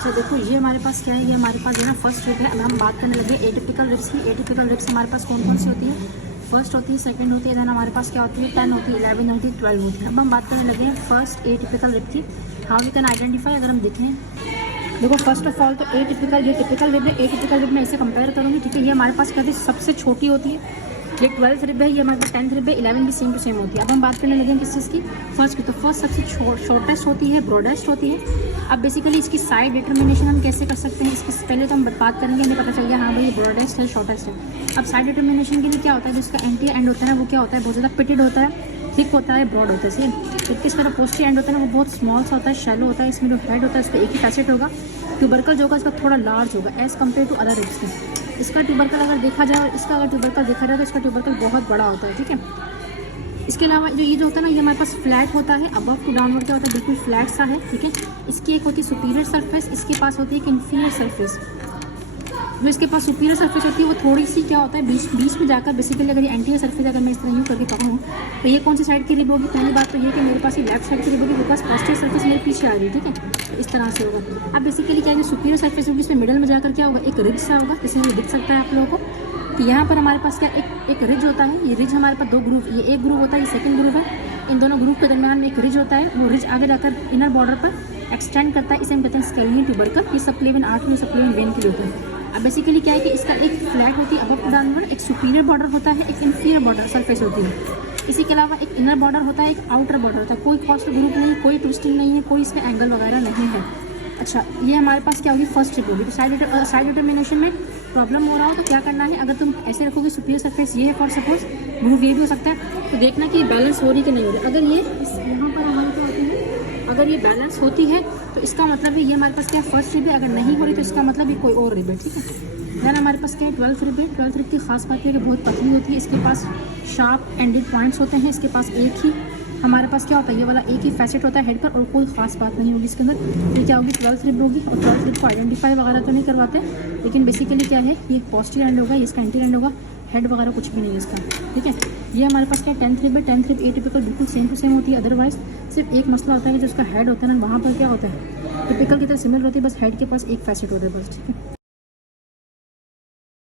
अच्छा देखो, ये हमारे पास क्या है, ये हमारे पास है ना फर्स्ट रिब है। अब हम बात करने लगे एटिपिकल रिब्स की। एटिपिकल रिब्स हमारे पास कौन कौन सी होती है? फर्स्ट होती है, सेकंड होती है, देन हमारे पास क्या होती है 10 होती है, 11 होती है, 12 होती है। अब हम बात करने लगे हैं फर्स्ट एटिपिकल रिब की। हाउ वी कैन आइडेंटिफाई, अगर हम देखें, देखो फर्स्ट ऑफ ऑल तो एटिपिकल, ये टिपिकल रिब है। एटिपिकल रिब में ऐसे कंपेयर करूँगी, ठीक है। ये हमारे पास क्या होती है, सबसे छोटी होती है। ये 12th रिब है, ये हमारे पास 10th रिब है, 11 भी सेम टू सेम होती है। अब हम बात करने लगे हैं किस चीज़ की, फर्स्ट की। तो फर्स्ट सबसे शॉर्टेस्ट होती है, ब्रॉडेस्ट होती है। अब बेसिकली इसकी साइड डिटर्मिनेशन हम कैसे कर सकते हैं, इसकी पहले तो हम बात करेंगे, हमें पता चल गया हाँ भाई ये ब्रॉडेस्ट है, शॉर्टेस्ट है। अब साइड डिटर्मिनेशन के लिए क्या होता है, जो इसका एंटी एंड होता है वो क्या होता है, बहुत ज़्यादा पिटेड होता है, थिक होता है, ब्रॉड होता है। सेम जबकि इसका जो पोस्टी एंड होता है ना वो बहुत स्मॉल सा होता है, शैलो होता है। इसमें जो हेड होता है उसका एक ही फैसेट होगा। ट्यूबरकल जो होगा इसका थोड़ा लार्ज होगा as compare to other ribs की। इसका ट्यूबरकल अगर देखा जाए और इसका अगर ट्यूबरकल देखा जाए तो इसका ट्यूबरकल बहुत बड़ा होता है, ठीक है। इसके अलावा जो ये जो होता है ना, ये हमारे पास फ्लैट होता है, अबव टू डाउनवर्ड क्या होता है, बिल्कुल फ्लैट सा है, ठीक है। इसकी एक होती है सुपीरियर सरफेस, इसके पास होती है एक इन्फीरियर सरफेस। जो इसके पास सुपीरियर सरफेस होती है वो थोड़ी सी क्या होता है, बीच में जाकर बेसिकली, अगर ये एंटीरियर सरफेस अगर मैं इस तरह यूँ करके कहूँ तो ये कौन सी साइड की रिब होगी? पहली बात तो ये कि मेरे पास ये लेफ्ट साइड की रिब होगी, बिकॉज पोस्टीरियर सरफेस मेरे पीछे आ रही है, ठीक है। इस तरह से होगा। अब बेसिकली क्या है, सुपीरियर सरफेस होगी, इसमें मिडल में जाकर क्या होगा, एक रिज सा होगा, जैसे ये दिख सकता है आप लोगों को। तो यहाँ पर हमारे पास क्या एक रिज होता है। ये रिज हमारे पास दो ग्रुप, ये एक ग्रुप होता है, ये सेकंड ग्रुप है। इन दोनों ग्रुप के दरमियान में एक रिज होता है, वो रिज आगे जाकर इनर बॉर्डर पर एक्सटेंड करता है, इसे हम कहते हैं स्केलियन ट्यूबरकल। ये सबक्लेवियन आर्टरी, सबक्लेवियन वेन के लिए होता है। अब बेसिकली क्या है कि इसका एक फ्लैट होती है अबव टू डाउनवर्ड, एक सुपीरियर बॉर्डर होता है, एक इंफीरियर बॉर्डर सरफेस होती है। इसी के अलावा एक इनर बॉर्डर होता है, एक आउटर बॉर्डर होता है। कोई कॉस्ट ग्रुप नहीं, कोई ट्विस्टिंग नहीं है, कोई इसमें एंगल वगैरह नहीं है। अच्छा, ये हमारे पास क्या होगी, फर्स्ट रिब होगी। तो साइड डिटर्मिनेशन में प्रॉब्लम हो रहा हो तो क्या करना है, अगर तुम ऐसे रखोगे सुपीरियर सरफेस ये है फॉर सपोज, ग्रुप ये भी हो सकता है, तो देखना कि बैलेंस हो रही कि नहीं हो रही। अगर ये यहाँ पर हमारी क्या होती है, अगर ये बैलेंस होती है तो इसका मतलब है ये हमारे पास क्या फर्स्ट रिब है। अगर नहीं हो रही तो इसका मतलब ये कोई और रिब है, ठीक है। देन हमारे पास क्या है 12th रिब है। 12th रिब की खास बात है कि बहुत पतली होती है, इसके पास शार्प एंडेड पॉइंट्स होते हैं, इसके पास एक ही हमारे पास क्या होता है, ये वाला एक ही फैसेट होता है हेड पर, और कोई खास बात नहीं होगी इसके अंदर। ये क्या होगी, 12th रिब होगी। और 12th रिब को आइडेंटिफाई वगैरह तो नहीं करवाते, लेकिन बेसिकली क्या है, ये पोस्टीरियर एंड होगा, इसका एंटीरियर एंड होगा, हेड वगैरह कुछ भी नहीं है इसका, ठीक है। ये हमारे पास क्या 10th रिब है। 10th रिब एटिपिकल बिल्कुल सेम टू सेम होती है। अदरवाइज सिर्फ एक मसला होता है कि जो उसका हेड होता है ना, वहाँ पर क्या होता है टिपिकल की तरह सिमिलर होती है, बस हेड के पास एक फैसेट होता है बस, ठीक है।